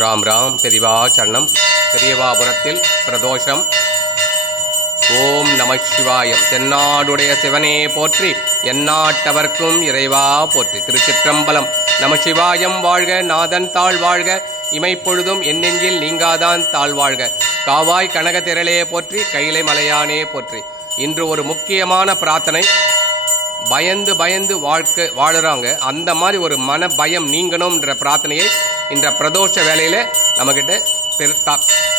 ராம் ராம் பெரிவா சரணம். பெரியவாபுரத்தில் பிரதோஷம். ஓம் நம சிவாயம். தென்னாடுடைய சிவனே போற்றி, எந்நாட்டவர்க்கும் இறைவா போற்றி. திருச்சிற்றம்பலம். நம சிவாயம் வாழ்க, நாதன் தாழ் வாழ்க, இமைப்பொழுதும் எந்நெஞ்சில் நீங்காதான் தாழ்வாழ்க. காவாய் கனக திரளே போற்றி, கைலை மலையானே போற்றி. இன்று ஒரு முக்கியமான பிரார்த்தனை. பயந்து பயந்து வாழுறாங்க, அந்த மாதிரி ஒரு மன பயம் நீங்கணும்ன்ற பிரார்த்தனையை இந்த பிரதோஷ வேலையில் நம்மக்கிட்ட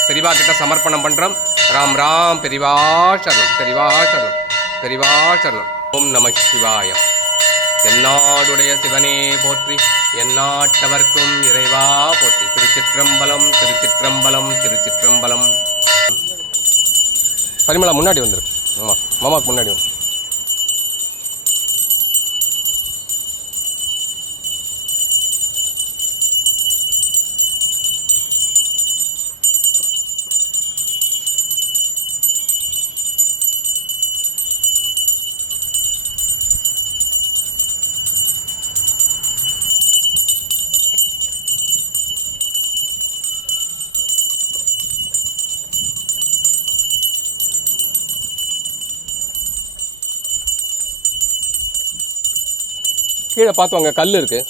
பெரிவா கிட்ட சமர்ப்பணம் பண்ணுறோம். ராம் ராம் பெரிவா சரணம், பெரிவா சரணம், பெரிவா சரணம். ஓம் நம சிவாயம். தென்னாடுடைய சிவனே போற்றி, எந்நாட்டவர்க்கும் இறைவா போற்றி. திருச்சிற்றம்பலம், திருச்சிற்றம்பலம், திருச்சிற்றம்பலம். பரிமளா முன்னாடி வந்துரு. மாமாக்கு முன்னாடி வந்து. கீழே பார்த்துவாங்க, கல் இருக்குது.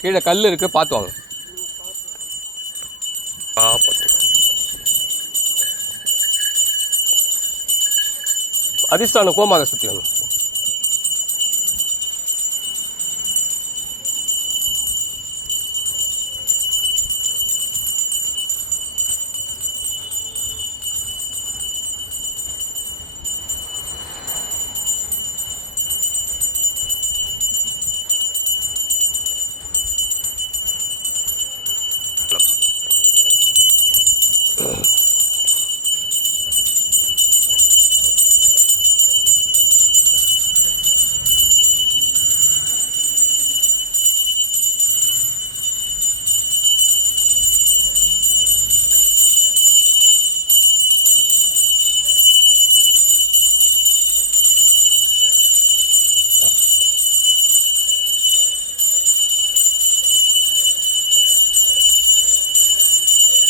கீழே கல் இருக்குது, பார்த்துவாங்க. அதிர்ஷ்டான கோமாதை சுற்றி வரணும்.